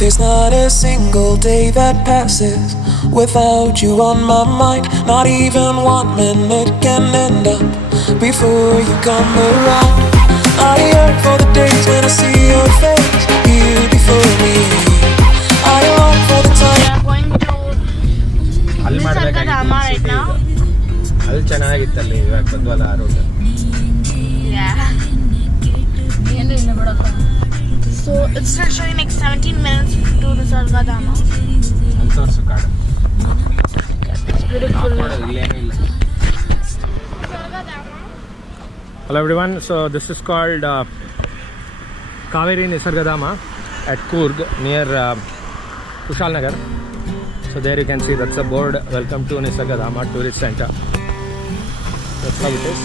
There's not a single day that passes without you on my mind. Not even 1 minute can end up before you come around. I yearn for the days when I see your face here before me. I long for the time. We are going to Nisargadhama right now. ಅಲ್ಲಿ ಚೆನ್ನಾಗಿತ್ತಲ್ಲಿ ಇವಾಗ ಬಂದ್ವಲ್ಲ ಆ road. So it's still showing like 17 minutes to Nisargadhama. ಅಂತರ್ಸು ಕಾಡು. It's beautiful. Hello everyone, so this is called Kaveri Nisargadhama at Coorg near Kushal Nagar. So there you can see that's a board, welcome to Nisargadhama Tourist Center. That's how it is.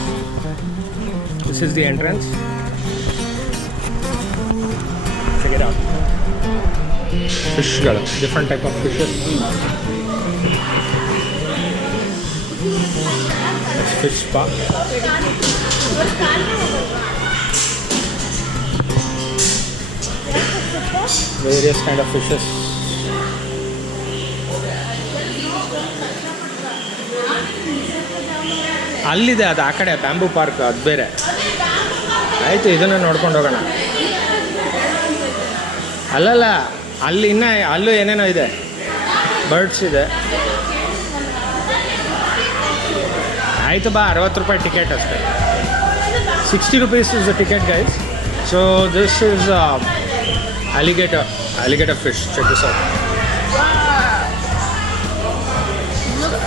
This is the entrance. Check it out. Fish, different type of fishes. That's fish spa. Various kind of fishes. ಅಲ್ಲಿದೆ ಅದು ಆ ಕಡೆ bamboo park, ಅದು ಬೇರೆ. ಆಯಿತು, ಇದನ್ನು ನೋಡ್ಕೊಂಡು ಹೋಗೋಣ. ಅಲ್ಲಲ್ಲ, ಅಲ್ಲಿ ಇನ್ನೂ ಅಲ್ಲೂ ಏನೇನೋ ಇದೆ, ಬರ್ಡ್ಸ್ ಇದೆ. ಆಯಿತು ಬಾ, 60 ರೂಪಾಯಿ ಟಿಕೆಟ್ ಅಷ್ಟೇ. 60 rupees is the ticket, guys. So this is alligator fish. Check this out.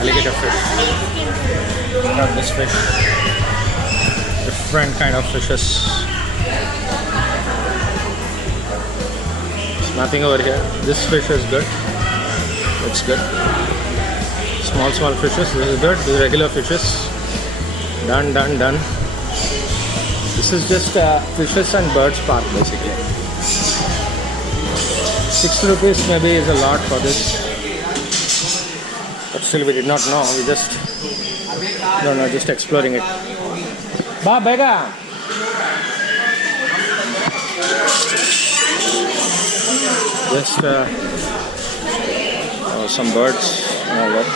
Alligator fish. Got this fish. Different kind of fishes. There's nothing over here. This fish is good. It's good. Small fishes. This is good. This is regular fishes. Done. This is just fishes and birds park basically. 60 rupees maybe is a lot for this. But still we did not know. We just don't know, just exploring it. Ba bega. Just some birds and all that.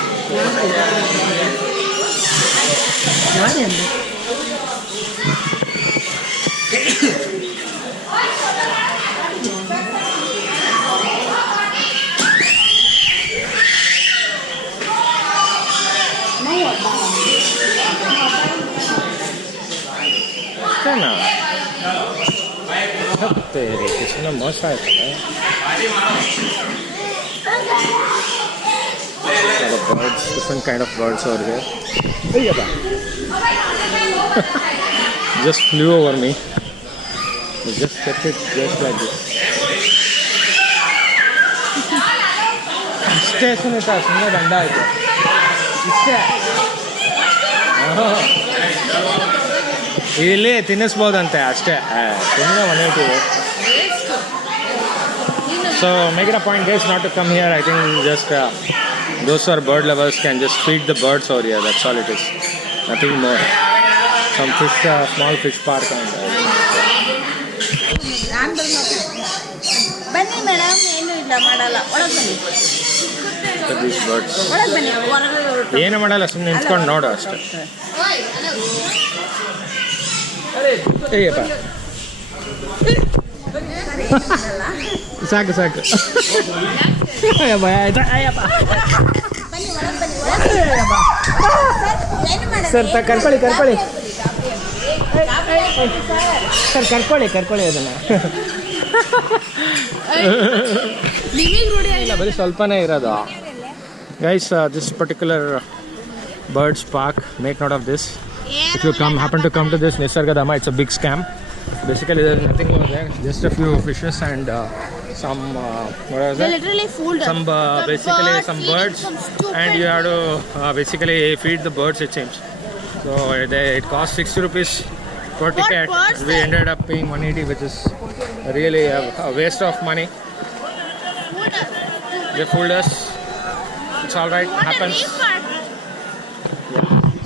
किसने मौसा है birds, different kind of birds over here. Just flew over me. Just kept it just like this. Station is a single danda. ಇಲ್ಲಿ ತಿನ್ನಿಸ್ಬೋದಂತೆ ಅಷ್ಟೇ, ಸುಮ್ಮನೆ ಮನೆಗೆ. So make it a point, guys, not to come here. I think just those who are bird lovers can just feed the birds over here. That's all it is, nothing more. Some fish, small fish park and ಬನ್ನಿ madam, ಏನು ಇಲ್ಲ ಮಾಡಲ್ಲ, ಒಳಗೆ ಬನ್ನಿ. these birds ಒಳಗೆ ಬನ್ನಿ, ಹೊರಗಡೆ ಏನು ಮಾಡಲ್ಲ, ಸುಮ್ಮನೆ ನಿಂತ್ಕೊಂಡು ನೋಡು ಅಷ್ಟೇ. ಏಯಪ್ಪ ಸಾಕು ಆಯ್ತಾ ಅಯ್ಯಪ್ಪ. ಸರ್ ಕರ್ಕೊಳ್ಳಿ ಸರ್, ಕರ್ಕೊಳ್ಳಿ ಅದನ್ನು. ಇಲ್ಲ, ಬರೀ ಸ್ವಲ್ಪನೇ ಇರೋದು. Guys, this particular birds park, make note of this. If you happen to come to this Nisargadhama, it's a big scam. Basically there's nothing over there, just a few fishes and some what is they that? literally fooled us. Some basically birds, some birds, and you have to basically feed the birds, it seems. So it cost 60 rupees per ticket. We ended up paying 180, which is really a waste of money. They fooled us. It's all right, happens.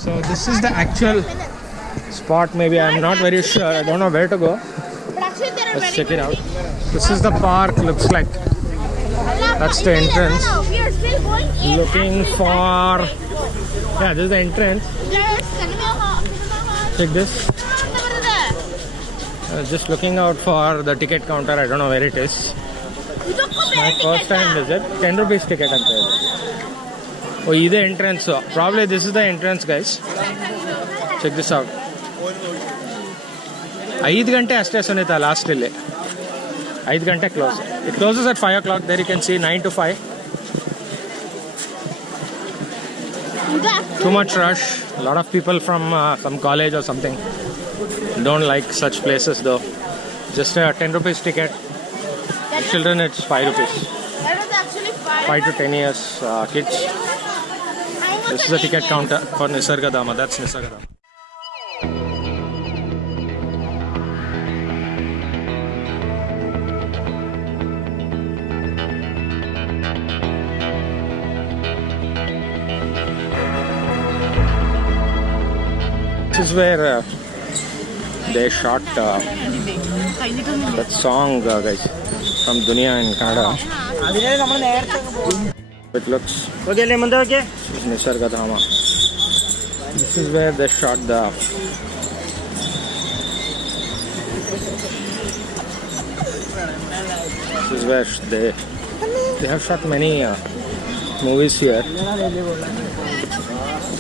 So this is the actual spot. Maybe I'm not very sure. I don't know where to go. Let's check it out. This is the park. Looks like That's the entrance. We are still going in. Looking for... Yeah, this is the entrance. Check this. Just looking out for the ticket counter. I don't know where it is. My first time visit. 10 rupees ticket. Oh, this is the entrance. Probably this is the entrance, guys. Check this out. 5 ಗಂಟೆ ಅಷ್ಟೇ Sunita last ಇಲ್ಲಿ 5 ಗಂಟೆ close. It closes at 5 o'clock. There you can see 9 to 5. Too much rush. A lot of people from some college or something don't like such places though. Just a 10 rupees ticket. Children it's 5 rupees. That was actually 5 to 10 years kids. This is the ticket counter for Nisargadhama. That's Nisargadhama. This is where they shot that song, guys, from Dunia in Canada. It looks. This is Nisargadhama. This is where they shot the. This is where they have shot many movies here.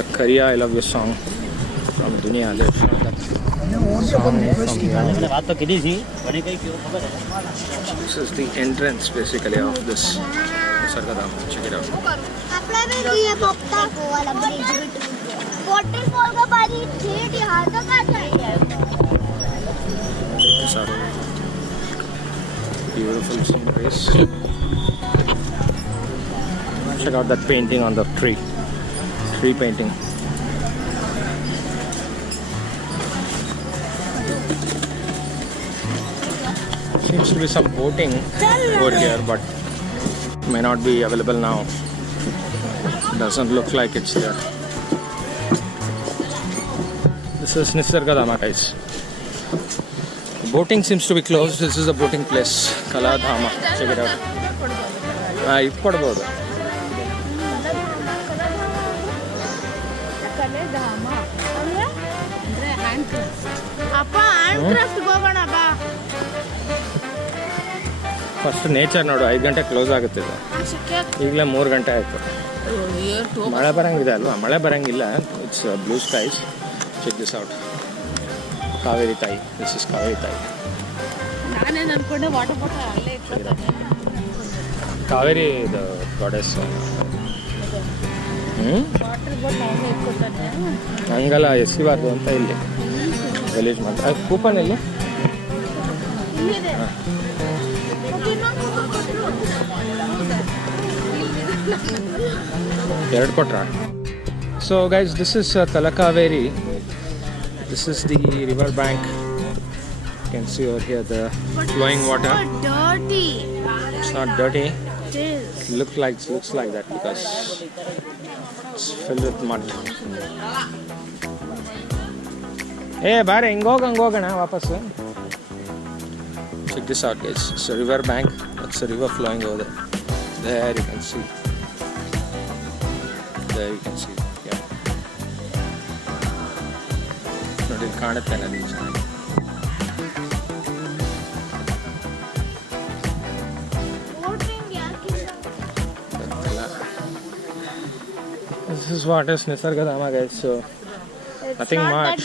The Korea I Love You song. From Dunia, they shot that song from here. This is the entrance basically of this Nisargadhama. Check it out. These are beautiful sceneries. Check out that painting on the tree. Tree painting. Seems to be some boating over here, but may not be available now. Doesn't look like it's there. This is Nisargadhama, guys. Boating seems to be closed. This is a boating place, Kaladhama. Check it out. It's ಕೊಡಬಹುದು. ಅಪ್ಪ hand craft ಹೋಗೋಣ ಬಾ. First nature ನೋಡು. 5 ಗಂಟೆ close ಆಗುತ್ತೆ ಇದು. ಈಗಲೇ 3 ಗಂಟೆ ಆಯಿತು. ಮಳೆ ಬರಂಗಿದೆ ಅಲ್ವಾ? ಮಳೆ ಬರಂಗಿಲ್ಲ. It's blue skies. Check this out. Kaveri ತಾಯಿ. ದಿಸ್ ಇಸ್ ಕಾವೇರಿ ತಾಯಿ. ನಾನೇನು ಅನ್ಕೊಂಡೆ ವಾಟರ್ ಬಾಟಲ್ ಅಲ್ಲೇ ಇಟ್ಕೊತಾನೆ. Kaveri the goddess. Water bottle ಅಲ್ಲೇ ಇಟ್ಕೊತಾನೆ. ಹಂಗಲ್ಲ ಎಸಿಬಾರ್ದು ಅಂತ ಇಲ್ಲಿ ಗಲೀಜ್ ಮಾಡ್ತಾರೆ. ಕೂಪನ್ ಇಲ್ಲಿ ಎರಡು ಕೊಟ್ರ. So guys, this is Talakaveri. This is the river bank. You can see over here the flowing water. It's dirty. It's not dirty. It is. Looks like that because it's filled with mud. Hey, bare hangogana vapas. Check this out, guys. It's a river bank. That's a river flowing over there. There you can see. There you can see. Yeah. ನೋಡಿ ಕಾಣುತ್ತೆ ನದಿ ಚೆನ್ನಾಗಿ. This is what is Nisargadhama, guys. So nothing much.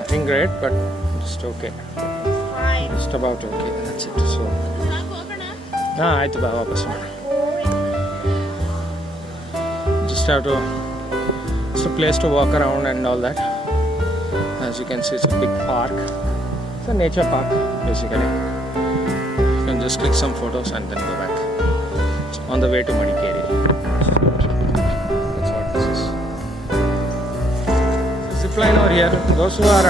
Nothing great, but just okay. Fine. Just about okay. That's it. So ಆಯ್ತು ಬಾ ವಾಪಸ್ ಮಾಡ. Just have to. It's a place to walk around and all that. As you can see, it's a big park. It's a nature park, basically. You can just click some photos and then go back. It's on the way to Madhukar KR. That's what this is. Zipline over here. Those who are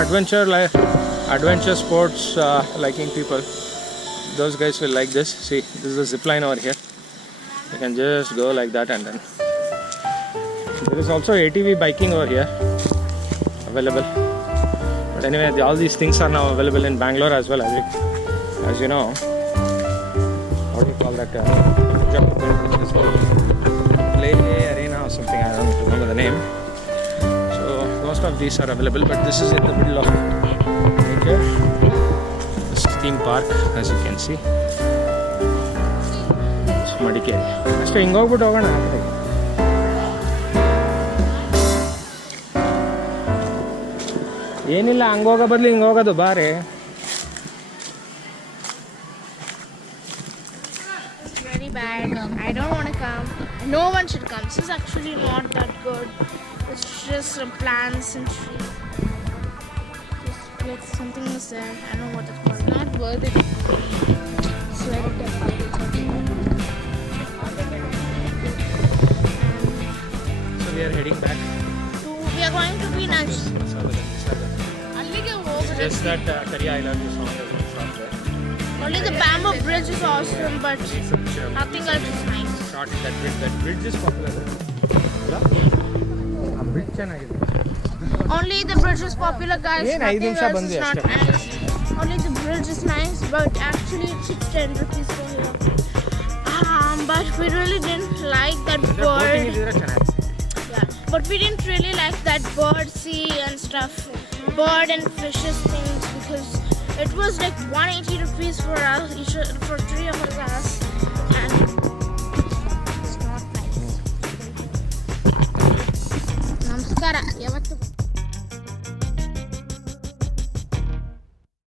adventure sports liking people, those guys will like this. See, this is a zipline over here. You can just go like that and then. There is also ATV biking over here available. But anyway, all these things are now available in Bangalore as well, as you know. what do you call that? Which is play arena or something. I don't remember the name. So most of these are available, but this is in the middle of nature. This is theme park, as you can see. It's Madhukar. ಅಷ್ಟೇ ಹಿಂಗೆ ಹೋಗ್ಬಿಟ್ಟು ಹೋಗೋಣ ಆ ಕಡೆ. ಏನಿಲ್ಲ, ಹಂಗೆ ಹೋಗೋ ಬದಲು ಹಿಂಗೆ ಹೋಗೋದು ಬಾರೆ. Very bad. I don't want to come. No one should come. This is actually not that good. It's just some plants and trees. Just like something is there. I don't know what it's called. Not worth it. Swear to God. So we are heading back. We are going to be nice. Just that Kariya Island is on the shop there. Only the bamboo bridge is awesome, but nothing else is nice. Shot in that bridge. That bridge is popular. A bridge ಚೆನ್ನಾಗಿದೆ. Only the bridge is popular, guys. ಏನು 5 ನಿಮಿಷ ಬಂದ್ವಿ Not ಅಷ್ಟೇ. nice. Only the bridge is nice, but actually it's 10 rupees for here. But we really didn't like that bird. Yeah, but we didn't really like that bird sea and stuff, bird and fishes things, because it was like 180 rupees for us, for 3 of us.